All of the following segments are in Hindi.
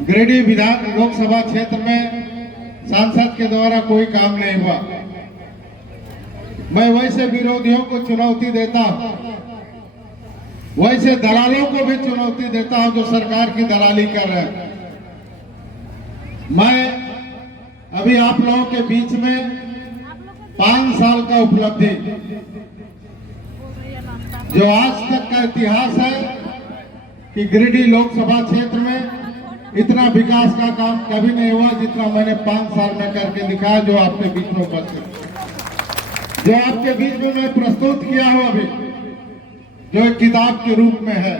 गिरिडीह विधान लोकसभा क्षेत्र में सांसद के द्वारा कोई काम नहीं हुआ। मैं वैसे विरोधियों को चुनौती देता हूं, वैसे दलालों को भी चुनौती देता हूं जो सरकार की दलाली कर रहे हैं। मैं अभी आप लोगों के बीच में 5 साल का उपलब्धि जो आज तक का इतिहास है कि गिरिडीह लोकसभा क्षेत्र में इतना विकास का काम कभी नहीं हुआ जितना मैंने 5 साल में करके दिखाया, जो आपके बीच में उपस्थित, जो आपके बीच में मैं प्रस्तुत किया हूं अभी, जो एक किताब के रूप में है।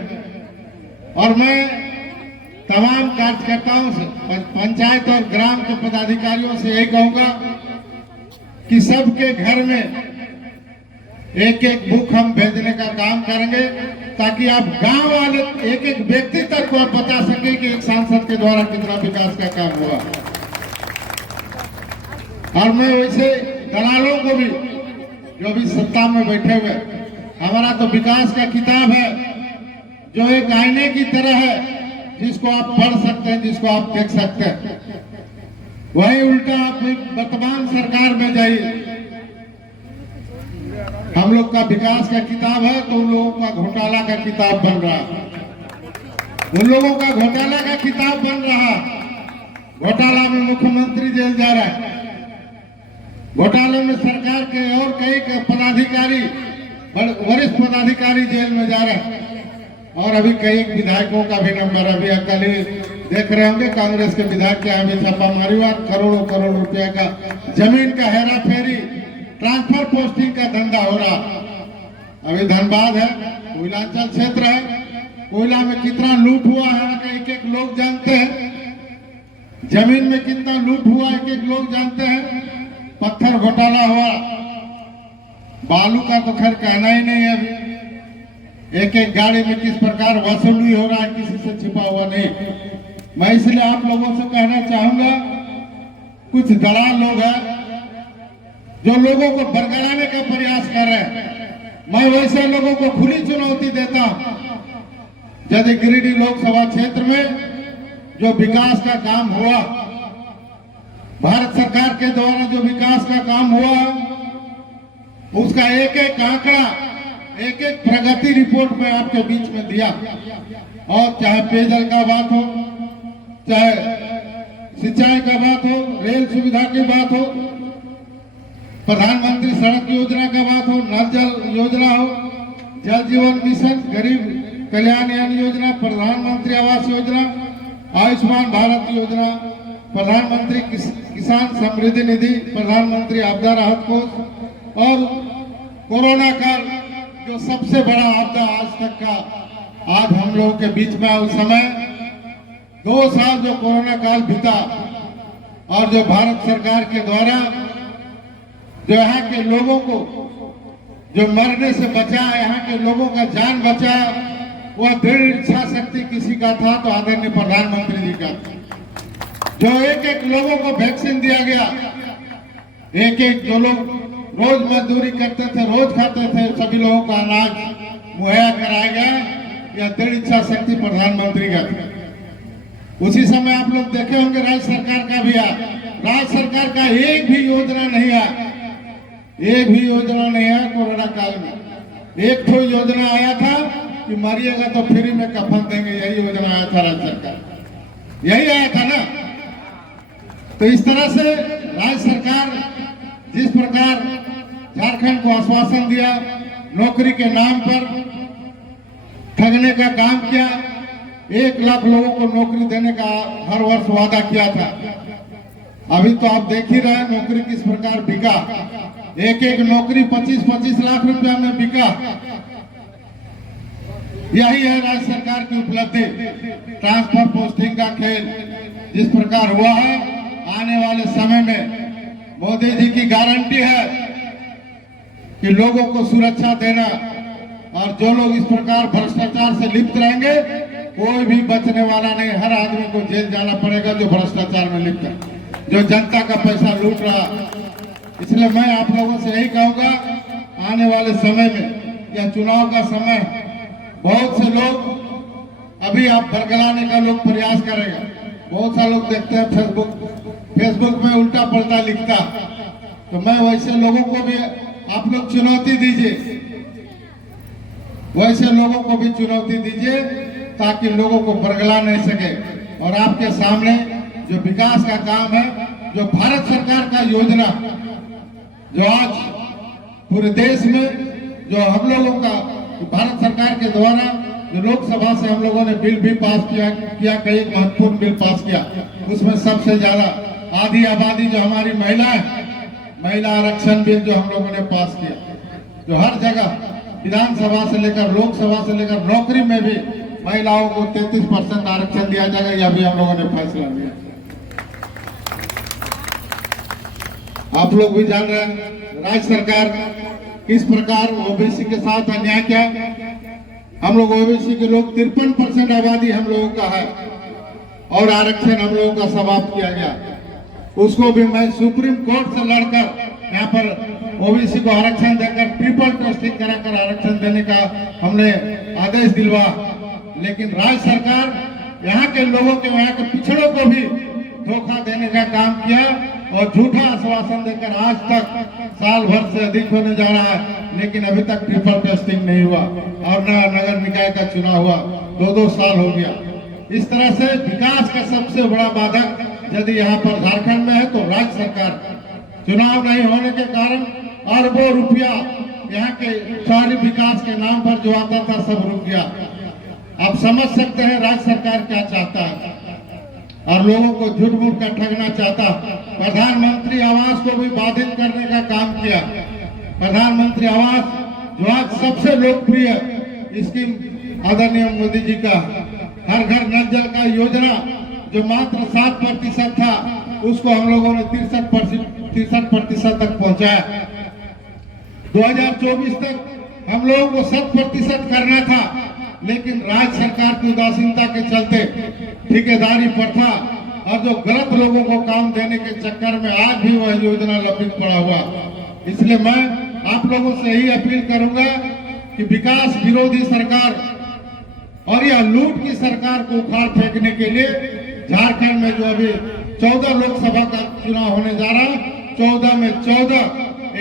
और मैं तमाम कार्यकर्ताओं से, पंचायत और ग्राम के पदाधिकारियों से यही कहूंगा कि सबके घर में एक एक बुक हम भेजने का काम करेंगे, ताकि आप गांव वाले एक एक व्यक्ति तक को आप बता सके कि एक सांसद के द्वारा कितना विकास का काम हुआ। और मैं वैसे दलालों को भी, जो भी सत्ता में बैठे हुए, हमारा तो विकास का किताब है जो एक आईने की तरह है, जिसको आप पढ़ सकते हैं, जिसको आप देख सकते हैं। वही उल्टा आप वर्तमान सरकार में जाइए, हम लोग का विकास का किताब है तो उन लोगों का घोटाला का किताब बन रहा है, उन लोगों का घोटाला का किताब बन रहा। घोटाला में मुख्यमंत्री जेल जा रहा है, घोटाले में सरकार के और कई पदाधिकारी, वरिष्ठ पदाधिकारी जेल में जा रहे हैं। और अभी कई विधायकों का भी नंबर, अभी कल ही देख रहे होंगे कांग्रेस के विधायक के यहाँ भी छापामारी हुआ, करोड़ों करोड़ रुपए का जमीन का हेरा फेरी, ट्रांसफर पोस्टिंग का धंधा हो रहा। अभी धनबाद है, कोयलांचल क्षेत्र है, कोयला में कितना लूट हुआ है एक एक लोग जानते हैं, जमीन में कितना लूट हुआ एक एक लोग जानते हैं। पत्थर घोटाला हुआ, बालू का तो खैर कहना ही नहीं है। अभी एक एक गाड़ी में किस प्रकार वसूली हो रहा है, किसी से छिपा हुआ नहीं। मैं इसलिए आप लोगों से कहना चाहूंगा, कुछ दलाल लोग हैं जो लोगों को बरगलाने का प्रयास कर रहे हैं, मैं वैसे लोगों को खुली चुनौती देता हूं। यदि गिरिडीह लोकसभा क्षेत्र में जो विकास का काम हुआ, भारत सरकार के द्वारा जो विकास का काम हुआ, उसका एक एक आंकड़ा, एक एक प्रगति रिपोर्ट में आपके बीच में दिया। और चाहे पेयजल का बात हो, चाहे सिंचाई का बात हो, रेल सुविधा की बात हो, प्रधानमंत्री सड़क योजना का बात हो, नल जल योजना हो, जल जीवन मिशन, गरीब कल्याण योजना, प्रधानमंत्री आवास योजना, आयुष्मान भारत योजना, प्रधानमंत्री किसान समृद्धि निधि, प्रधानमंत्री आपदा राहत कोष, और कोरोना काल जो सबसे बड़ा आपदा आज तक का आज हम लोगों के बीच में, उस समय 2 साल जो कोरोना काल बीता, और जो भारत सरकार के द्वारा जो यहाँ के लोगों को जो मरने से बचा, यहाँ के लोगों का जान बचा, वह दृढ़ इच्छा शक्ति किसी का था तो आदरणीय प्रधानमंत्री जी का। जो एक एक लोगों को वैक्सीन दिया गया, एक एक जो लोग रोज मजदूरी करते थे, रोज खाते थे, सभी लोगों को अनाज मुहैया कराया गया, यह दृढ़ इच्छा शक्ति प्रधानमंत्री का था। उसी समय आप लोग देखे होंगे राज्य सरकार का भी आया, राज्य सरकार का एक भी योजना नहीं आया, एक भी योजना नहीं आया कोरोना काल में। एक तो योजना आया था कि मरिएगा तो फ्री में कफन देंगे, यही योजना आया था राज्य सरकार, यही आया था ना। तो इस तरह से राज्य सरकार जिस प्रकार झारखंड को आश्वासन दिया, नौकरी के नाम पर ठगने का काम किया, 1 लाख लोगों को नौकरी देने का हर वर्ष वादा किया था। अभी तो आप देख ही रहे हैं नौकरी किस प्रकार बिका, एक एक नौकरी 25-25 लाख रुपया में बिका। यही है राज्य सरकार की उपलब्धि। ट्रांसफर पोस्टिंग का खेल जिस प्रकार हुआ है, आने वाले समय में मोदी जी की गारंटी है कि लोगों को सुरक्षा देना, और जो लोग इस प्रकार भ्रष्टाचार से लिप्त रहेंगे, कोई भी बचने वाला नहीं, हर आदमी को जेल जाना पड़ेगा जो भ्रष्टाचार में लिप्त है, जो जनता का पैसा लूट रहा। इसलिए मैं आप लोगों से यही कहूंगा, आने वाले समय में, यह चुनाव का समय, बहुत से लोग अभी आप बरगलाने का लोग प्रयास करेगा, बहुत सारे लोग देखते हैं फेसबुक में उल्टा पलटा लिखता, तो मैं वैसे लोगों को भी आप लोग चुनौती दीजिए, वैसे लोगों को भी चुनौती दीजिए ताकि लोगों को बरगला नहीं सके। और आपके सामने जो विकास का काम है, जो भारत सरकार का योजना, जो आज पूरे देश में जो हम लोगों का भारत सरकार के द्वारा जो लोकसभा से हम लोगों ने बिल भी पास किया कई महत्वपूर्ण बिल पास किया, उसमें सबसे ज्यादा आधी आबादी जो हमारी महिला आरक्षण बिल जो हम लोगों ने पास किया, जो हर जगह विधानसभा से लेकर लोकसभा से लेकर नौकरी में भी महिलाओं को 33% आरक्षण दिया जाएगा, यह भी हम लोगों ने फैसला लिया। आप लोग भी जान रहे हैं राज्य सरकार किस प्रकार ओबीसी के साथ अन्याय किया। हम लोग ओबीसी के लोग 53% आबादी हम लोगों का है और आरक्षण हम लोगों का समाप्त किया गया। उसको भी मैं सुप्रीम कोर्ट से लड़कर यहाँ पर ओबीसी को आरक्षण देकर ट्रिपल टेस्टिंग कराकर आरक्षण देने का हमने आदेश दिलवा, लेकिन राज्य सरकार यहाँ के लोगों के, यहाँ के पिछड़ों को भी धोखा देने का काम किया और झूठा आश्वासन देकर आज तक साल भर से अधिक होने जा रहा है, लेकिन अभी तक ट्रिपल टेस्टिंग नहीं हुआ और न नगर निकाय का चुनाव हुआ, 2-2 साल हो गया। इस तरह से विकास का सबसे बड़ा बाधक यदि यहाँ पर झारखंड में है तो राज्य सरकार, चुनाव नहीं होने के कारण अरबों रुपया यहाँ के शहरी विकास के नाम पर जो आता था सब रुक गया। आप समझ सकते हैं राज्य सरकार क्या चाहता है और लोगों को झूठ मूठ कर ठगना चाहता। प्रधानमंत्री आवास को भी बाधित करने का काम किया। प्रधानमंत्री आवास जो आज सबसे लोकप्रिय स्कीम आदरणीय मोदी जी का हर घर नल जल का योजना जो मात्र 7% था, उसको हम लोगों ने 63% तक पहुंचाया। 2024 तक हम लोगों को 100% करना था, लेकिन राज्य सरकार की उदासीनता के चलते ठेकेदारी प्रथा और जो गलत लोगों को काम देने के चक्कर में आज भी वह योजना लंबित पड़ा हुआ। इसलिए मैं आप लोगों से यही अपील करूंगा कि विकास विरोधी सरकार और यह लूट की सरकार को उखाड़ फेंकने के लिए झारखंड में जो अभी 14 लोकसभा का चुनाव होने जा रहा है, 14 में 14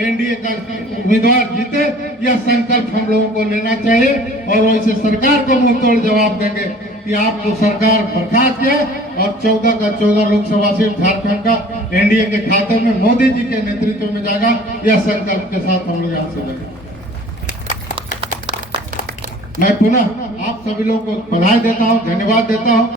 एनडीए का उम्मीदवार जीते, यह संकल्प हम लोगों को लेना चाहिए और वैसे सरकार को मुंह तोड़ जवाब देंगे कि आपको सरकार बर्खास्त किया और 14 का 14 लोकसभा सीट झारखंड का एनडीए के खाते में मोदी जी के नेतृत्व में जाएगा। यह संकल्प के साथ हम लोग यहाँ से देंगे। मैं पुनः आप सभी लोगों को बधाई देता हूँ, धन्यवाद देता हूँ।